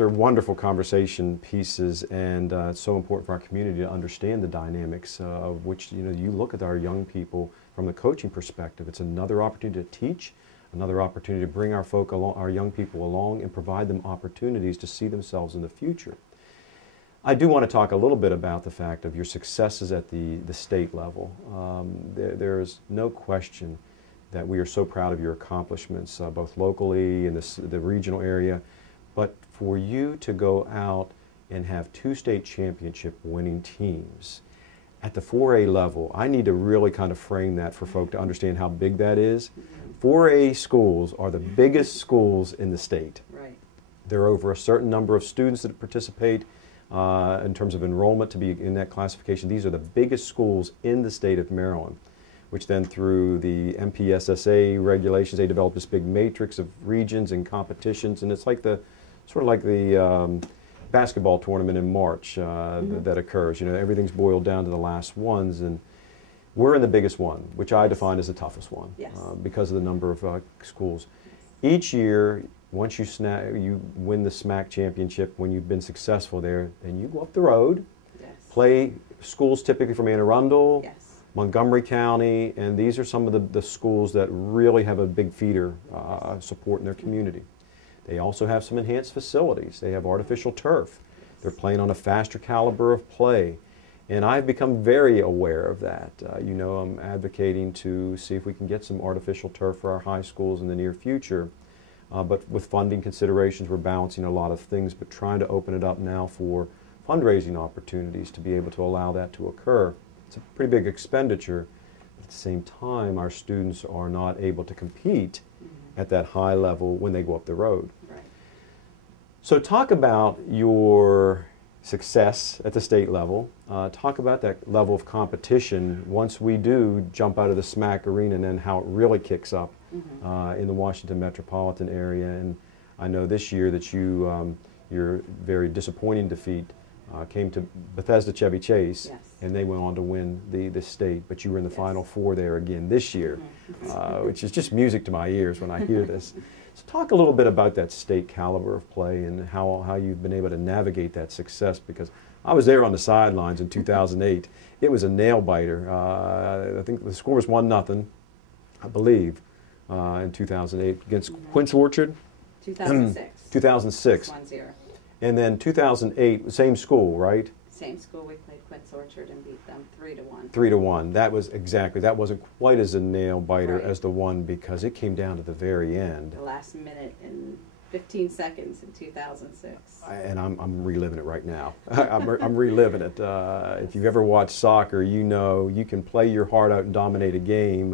these are wonderful conversation pieces, and it's so important for our community to understand the dynamics of which, you look at our young people from the coaching perspective. It's another opportunity to teach, another opportunity to bring our young people along and provide them opportunities to see themselves in the future. I do want to talk a little bit about the fact of your successes at the state level. There is no question that we are so proud of your accomplishments, both locally in the regional area, but for you to go out and have 2 state championship winning teams at the 4A level, I need to really kind of frame that for folk to understand how big that is. 4A schools are the biggest schools in the state. Right. There are over a certain number of students that participate in terms of enrollment to be in that classification. These are the biggest schools in the state of Maryland, which then through the MPSSA regulations, they develop this big matrix of regions and competitions, and it's like sort of like the basketball tournament in March that occurs. Everything's boiled down to the last ones, and we're in the biggest one, which I define as the toughest one, yes. Because of the number of schools. Each year, once you win the SMAC championship, when you've been successful there, and you go up the road, yes. play schools typically from Anne Arundel, yes. Montgomery County, and these are some of the schools that really have a big feeder support in their community. They also have some enhanced facilities. They have artificial turf. They're playing on a faster caliber of play. And I've become very aware of that. I'm advocating to see if we can get some artificial turf for our high schools in the near future. But with funding considerations, we're balancing a lot of things, but trying to open it up now for fundraising opportunities to be able to allow that to occur. It's a pretty big expenditure. At the same time, our students are not able to compete at that high level when they go up the road. Right. So talk about your success at the state level. Talk about that level of competition once we do jump out of the SMAC arena, and then how it really kicks up in the Washington metropolitan area. And I know this year that your very disappointing defeat came to Bethesda Chevy Chase, yes. and they went on to win the state, but you were in the Final Four there again this year, which is just music to my ears when I hear this. So talk a little bit about that state caliber of play and how you've been able to navigate that success, because I was there on the sidelines in 2008. It was a nail-biter. I think the score was 1-0, I believe, in 2008 against Quince Orchard. 2006. 2006. 1-0. And then 2008, same school, right? Same school. We played Quince Orchard and beat them 3-1. 3-1. That wasn't quite as a nail biter Right. as the one, because it came down to the very end. The last minute and 15 seconds in 2006. And I'm reliving it right now. I'm reliving it. If you've ever watched soccer, you know you can play your heart out and dominate a game,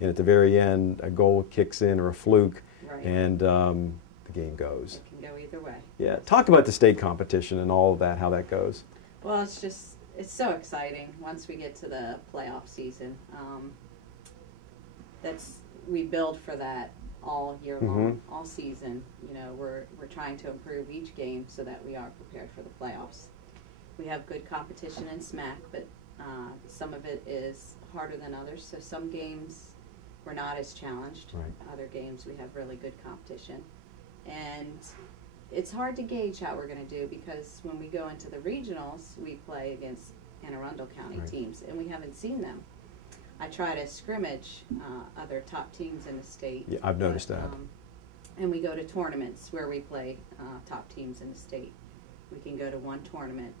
and at the very end, a goal kicks in or a fluke, Right. and the game goes. It can go either way. Yeah. Talk about the state competition and all of that, how that goes. Well, it's so exciting once we get to the playoff season. We build for that all year long, all season. We're trying to improve each game so that we are prepared for the playoffs. We have good competition in SMAC, but some of it is harder than others. So some games we're not as challenged. Right. Other games we have really good competition. And it's hard to gauge how we're going to do, because when we go into the regionals, we play against Anne Arundel County Right. teams, and we haven't seen them. I try to scrimmage other top teams in the state. Yeah, I've noticed that. And we go to tournaments where we play top teams in the state. We can go to one tournament,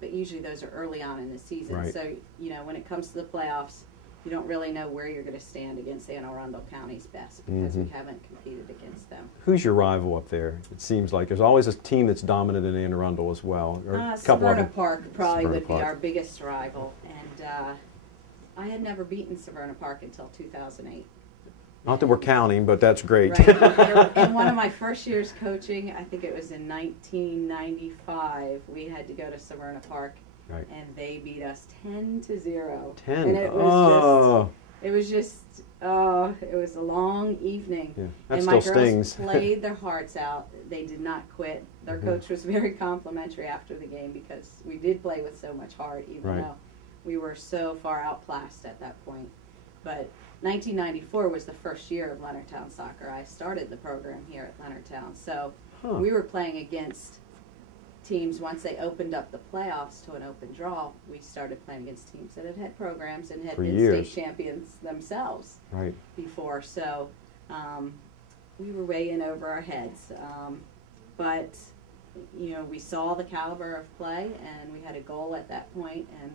but usually those are early on in the season. Right. So, when it comes to the playoffs, you don't really know where you're going to stand against Anne Arundel County's best, because we haven't competed against them. Who's your rival up there? It seems like there's always a team that's dominant in Anne Arundel as well. Or a couple of Severna them. Park probably Severna would Park. be our biggest rival, and I had never beaten Severna Park until 2008. Not that we're counting, but that's great. Right. In one of my first years coaching, I think it was in 1995, we had to go to Severna Park, Right. and they beat us 10-0. 10. And it was a long evening. Yeah, that and still my girls stings. played their hearts out. They did not quit. Their coach was very complimentary after the game, because we did play with so much heart, even Right. though we were so far outclassed at that point. But 1994 was the first year of Leonardtown soccer. I started the program here at Leonardtown. So Huh. we were playing against teams. Once they opened up the playoffs to an open draw, we started playing against teams that had programs and had For been years. state champions themselves Right. before. So we were way in over our heads. But, you know, we saw the caliber of play, and we had a goal at that point, and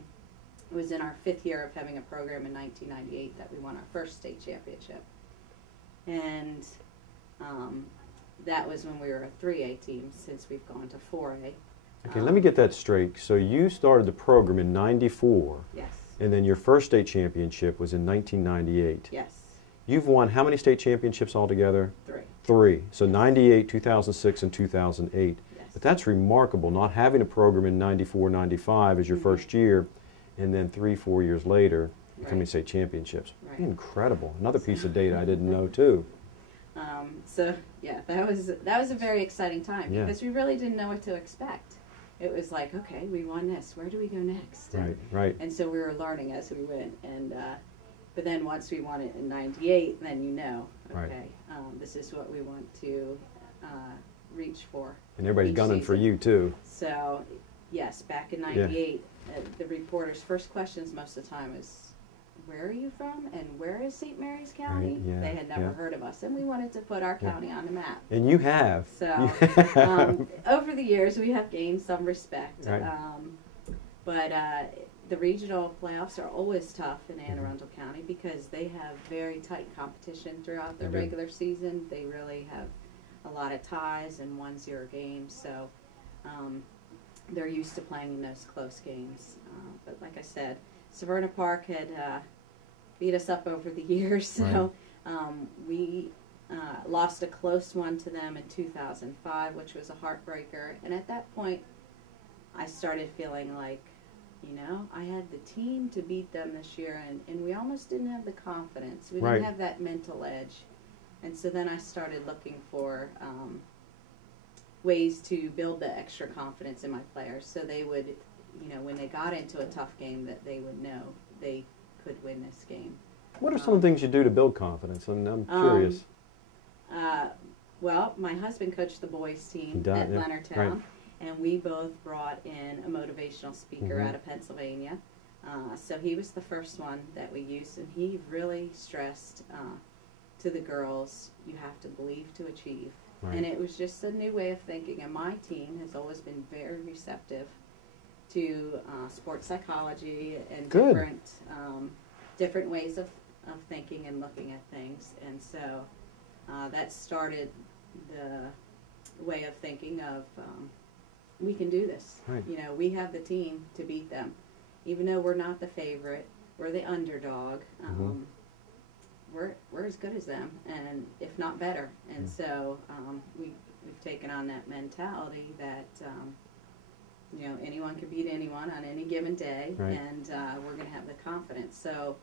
it was in our 5th year of having a program in 1998 that we won our first state championship. And that was when we were a 3A team, since we've gone to 4A. Okay, let me get that straight. So you started the program in '94, Yes. and then your first state championship was in 1998. Yes. You've won how many state championships altogether? 3. 3. So 98, 2006, and 2008. Yes. But that's remarkable, not having a program in 94, 95 as your first year, and then 3, 4 years later becoming Right. state championships. Right. Incredible. Another piece of data I didn't know too. So yeah, that was a very exciting time, Yeah. because we really didn't know what to expect. It was like, okay, we won this. Where do we go next? Right, right. And so we were learning as we went. And but then once we won it in '98, then you know, Right. okay, this is what we want to reach for. And everybody's each gunning for season. you too. So yes, back in '98, the reporters' first questions most of the time is, where are you from, and where is St. Mary's County? Right, yeah, They had never yeah. heard of us, and we wanted to put our Yeah. county on the map. And you have. So over the years, we have gained some respect. Right. But the regional playoffs are always tough in Anne Arundel County, because they have very tight competition throughout the They do. regular season. They really have a lot of ties and 1-0 games. So they're used to playing in those close games. But like I said, Severna Park had beat us up over the years. So we lost a close one to them in 2005, which was a heartbreaker. And at that point, I started feeling like, you know, I had the team to beat them this year, and we almost didn't have the confidence. We Right. didn't have that mental edge. And so then I started looking for ways to build the extra confidence in my players, so they would, you know, when they got into a tough game, that they would know they could win this game. What are some of the things you do to build confidence? I'm curious. Well, my husband coached the boys team He at yeah. Leonardtown, Right. and we both brought in a motivational speaker Mhm. out of Pennsylvania. So he was the first one that we used, and he really stressed to the girls, you have to believe to achieve. Right. And it was just a new way of thinking, and my team has always been very receptive to sports psychology and Good. different ways of thinking and looking at things. And so that started the way of thinking of, we can do this. Right. You know, we have the team to beat them. Even though we're not the favorite, we're the underdog. We're as good as them, and if not better. And so we've taken on that mentality that you know, anyone can beat anyone on any given day, Right. and we're going to have the confidence. So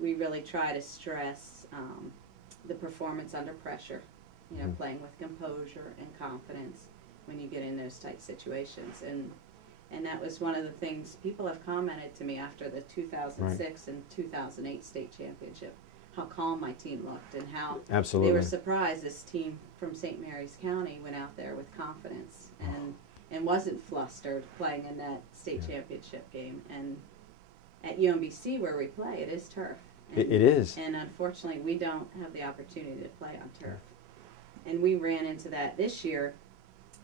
we really try to stress the performance under pressure. You know, playing with composure and confidence when you get in those tight situations. And that was one of the things people have commented to me after the 2006 and 2008 state championship, how calm my team looked, and how Absolutely. they were surprised this team from St. Mary's County went out there with confidence and wasn't flustered playing in that state championship game. And at UMBC where we play, it is turf. And, It is. And unfortunately, we don't have the opportunity to play on turf. And we ran into that this year.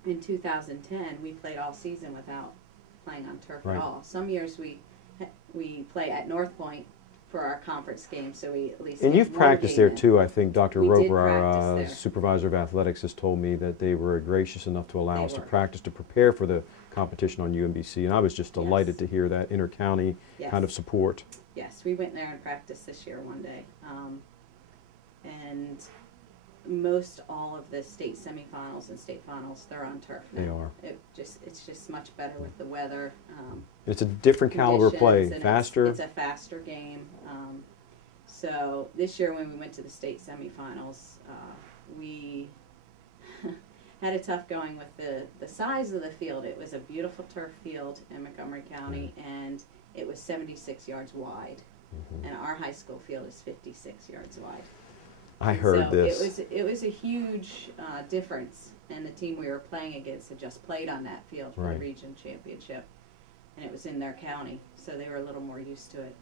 In 2010, we played all season without playing on turf Right. at all. Some years we play at North Point for our conference games, so we at least And get you've one practiced game there in. too. I think Dr. We did Roper, our practice there. supervisor of athletics, has told me that they were gracious enough to allow They us to were. practice to prepare for the competition on UMBC. And I was just delighted Yes. to hear that inter-county Yes. kind of support. Yes, we went there and practiced this year one day. And most all of the state semifinals and state finals, they're on turf now. They are. It's just much better with the weather. It's a different caliber of play, conditions, and faster. It's a faster game. So this year when we went to the state semifinals, we had a tough going with the size of the field. It was a beautiful turf field in Montgomery County, and it was 76 yards wide. And our high school field is 56 yards wide. I heard so this. It was a huge difference, and the team we were playing against had just played on that field for Right. the region championship, and it was in their county, so they were a little more used to it.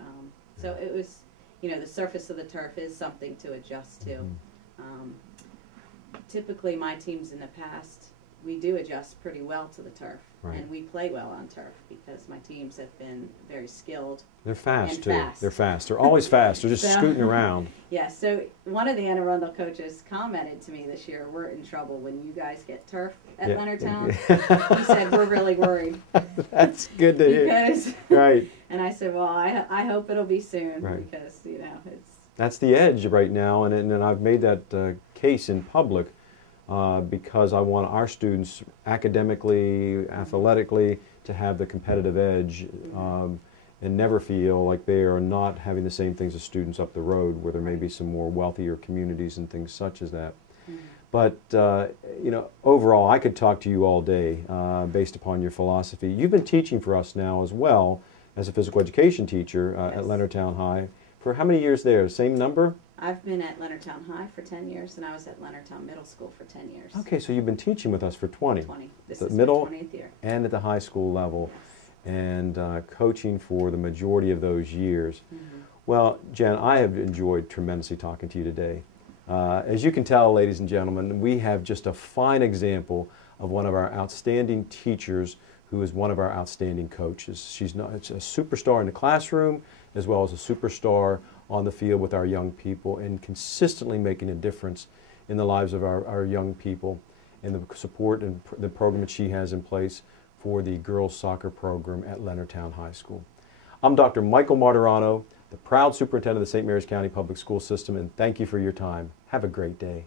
So it was, you know, the surface of the turf is something to adjust to. Typically, my teams in the past, we do adjust pretty well to the turf, Right. and we play well on turf because my teams have been very skilled. They're fast And too. fast. They're fast. They're always fast. They're just So- scooting around. Yeah, so one of the Anne Arundel coaches commented to me this year, we're in trouble when you guys get turf at Yeah. Leonardtown. He said, we're really worried. That's good to hear. Because, Right. and I said, well, I hope it'll be soon Right. because, you know, it's, That's the edge right now, and I've made that case in public because I want our students academically, athletically, to have the competitive edge and never feel like they are not having the same things as students up the road where there may be some more wealthier communities and things such as that. But, you know, overall, I could talk to you all day based upon your philosophy. You've been teaching for us now as well as a physical education teacher at Yes. Leonardtown High. For how many years there? Same number? I've been at Leonardtown High for 10 years, and I was at Leonardtown Middle School for 10 years. Okay, so you've been teaching with us for 20. 20. This The is middle my 20th year. and at the high school level, and coaching for the majority of those years. Well, Jen, I have enjoyed tremendously talking to you today. As you can tell, ladies and gentlemen, we have just a fine example of one of our outstanding teachers who is one of our outstanding coaches. She's a superstar in the classroom as well as a superstar on the field with our young people and consistently making a difference in the lives of our young people and the support and the program that she has in place for the girls soccer program at Leonardtown High School. I'm Dr. Michael Martirano, the proud superintendent of the St. Mary's County Public School System, and thank you for your time. Have a great day.